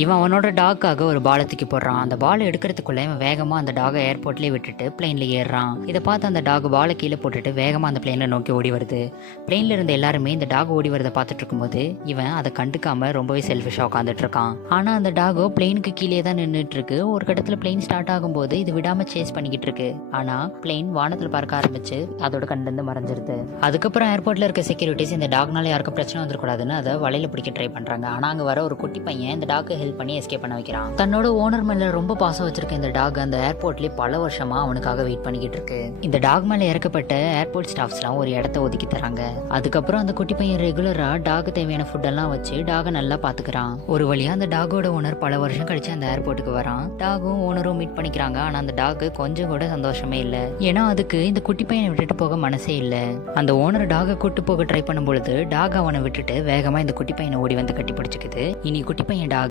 இவன் அவனோட டாக்காக ஒரு பாலை தூக்கி போடுறான். அந்த பாலை எடுக்கிறதுக்குள்ள இவன் வேகமா அந்த டாகை ஏர்போர்ட்லயே விட்டுட்டு பிளேன்ல ஏறுறான். இதை பார்த்து அந்த டாக் பாலை கீழே போட்டுட்டு வேகமா அந்த பிளேன்ல நோக்கி ஓடி வருது. பிளேன்ல இருந்த எல்லாருமே இந்த டாக் ஓடி வரதை பார்த்துட்டு இருக்கும்போது இவன் அதை கண்டுக்காம ரொம்பவே செல்ஃபிஷா உட்காந்துட்டு இருக்கான். ஆனா அந்த டாகோ பிளேனுக்கு கீழே தான் நின்றுட்டு இருக்கு. ஒரு கட்டத்துல பிளேன் ஸ்டார்ட் ஆகும்போது இது விடாம சேஸ் பண்ணிக்கிட்டு இருக்கு. ஆனா பிளேன் வானத்துல பறக்க ஆரம்பிச்சு அதோட கண்டிருந்து மறைஞ்சிருது. அதுக்கப்புறம் ஏர்போர்ட்ல இருக்க செக்யூரிட்டிஸ் இந்த டாக்னால யாருக்கும் பிரச்சனை வந்துடக்கூடாதுன்னு அதை வலையில பிடிக்க ட்ரை பண்றாங்க. ஆனா அங்க வர ஒரு குட்டி பையன் இந்த டாக் ஹெல்ப் பண்ணி எஸ்கேப் பண்ண வைக்கிறான். தன்னோட ஓனர் மேல ரொம்ப பாசம் வச்சிருக்க இந்த டாக் அந்த ஏர்போர்ட்லயே பல வருஷமா அவனுக்காக வெயிட் பண்ணிக்கிட்டு இருக்கு. இந்த டாக் மேல இறக்கப்பட்ட ஏர்போர்ட் ஸ்டாஃப்ஸ் எல்லாம் ஒரு இடத்த ஒதுக்கி தராங்க. அதுக்கப்புறம் அந்த குட்டி பையன் ரெகுலரா டாக் தேவையான ஃபுட் எல்லாம் வச்சு டாக நல்லா பாத்துக்கிறான். ஒரு வழியா அந்த டாகோட ஓனர் பல வருஷம் கழிச்சு அந்த ஏர்போர்ட்டுக்கு வரான். டாகும் ஓனரும் மீட் பண்ணிக்கிறாங்க. ஆனா அந்த டாக் கொஞ்சம் கூட சந்தோஷமே இல்ல. ஏன்னா அதுக்கு இந்த குட்டி பையனை விட்டுட்டு போக மனசே இல்ல. அந்த ஓனர் டாக கூட்டு போக ட்ரை பண்ணும் பொழுது டாக் அவனை விட்டுட்டு வேகமா இந்த குட்டி பையனை ஓடி வந்து கட்டி பிடிச்சிக்குது. இனி குட்டி பையன் டாக்